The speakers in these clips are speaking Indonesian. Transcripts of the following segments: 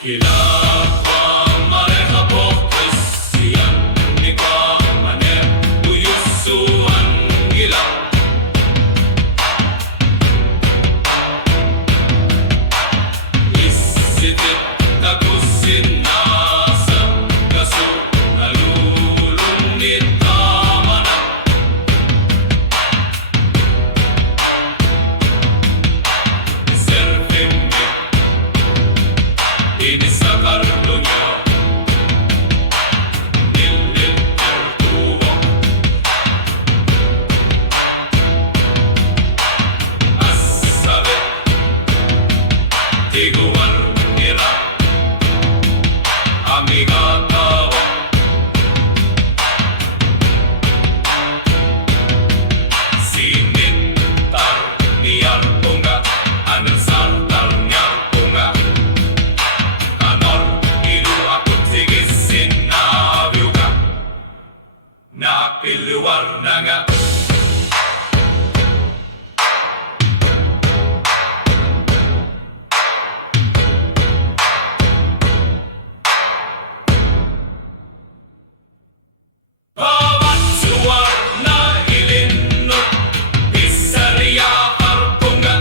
Kilapang mareha bokes siyan ni kwa maner uyusuan gila isitit tagusin nasa kaso nalulungit kamana servimit ini sakarlunya nilil tertuwa asabe tiguan ngira amiga tawa sinitar niar bunga anil sartar niar bunga kanor ilu aku tigisin na biuga na piluar na nga bawat suar na ilinot isariya arbunga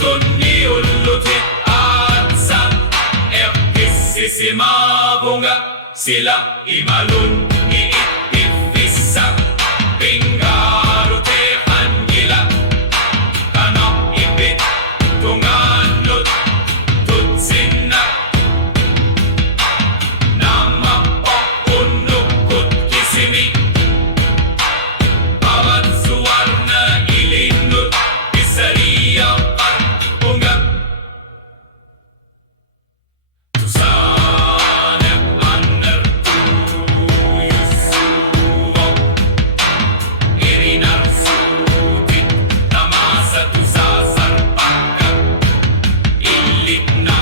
tunni ulutit at sa sisima bunga sila imalun iitifisa pingarute anggila kanok ipit tunganot tutsina nama unukut kisimi bawat suar na ilinut isariya arbunga Tusanek aner tuyusuwok irinar sutit tamasa tusasar pangkat ilik na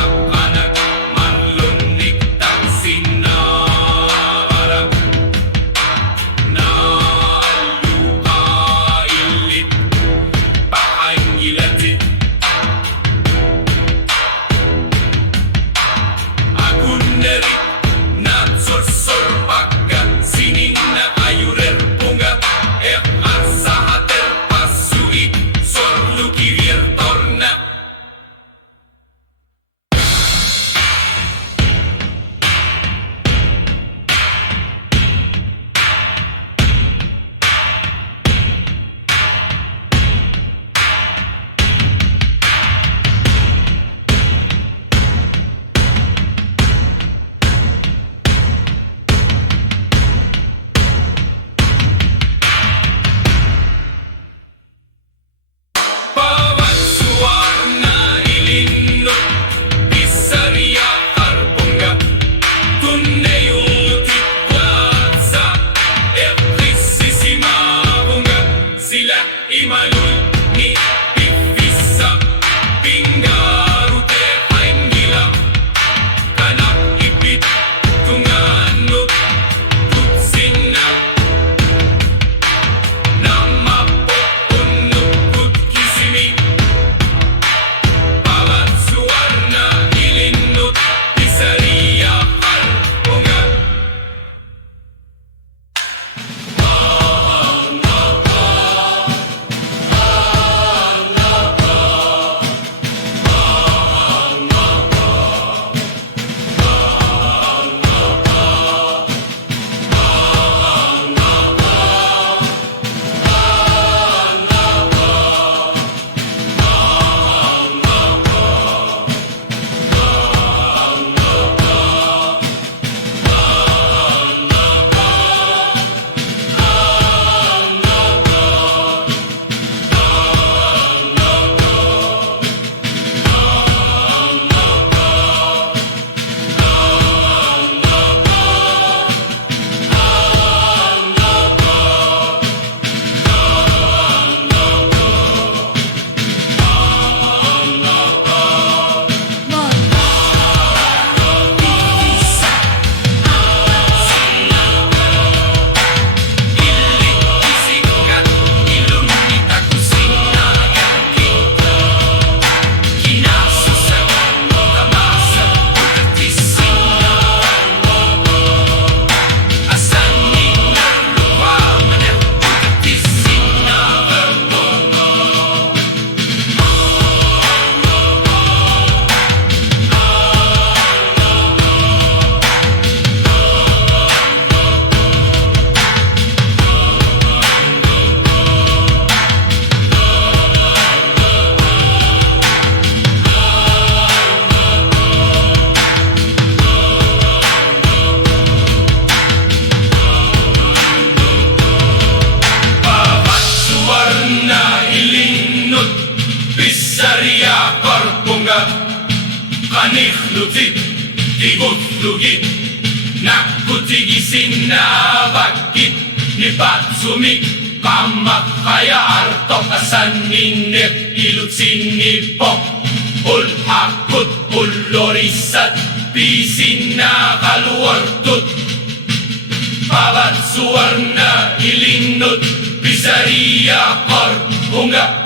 akanak manlunik tak sinabarag na luka ilit paangilatit Aguneri na sorsor pagkat sinin na ayurer bunga asahater pasui sorlu kirir torna bawat suar na ilinot isariya arbunga tunay utit watsa ekrisisima bunga sila imalul ni pipisa pingarute anggila kanak ipit tunganut tutsina nama unukut kisimi bawat suar na ilinut isariya arbunga Ahang Kaniklutit, tigutlugit, nakutigisin na bagkit, ni Batsumik, kamakaya artok, asan ninip, ilutsin nipok, ulhakut, ulorisat, pisin na kaluwartut, pabat suwarna, ilinut, Bisaria, kor, unga,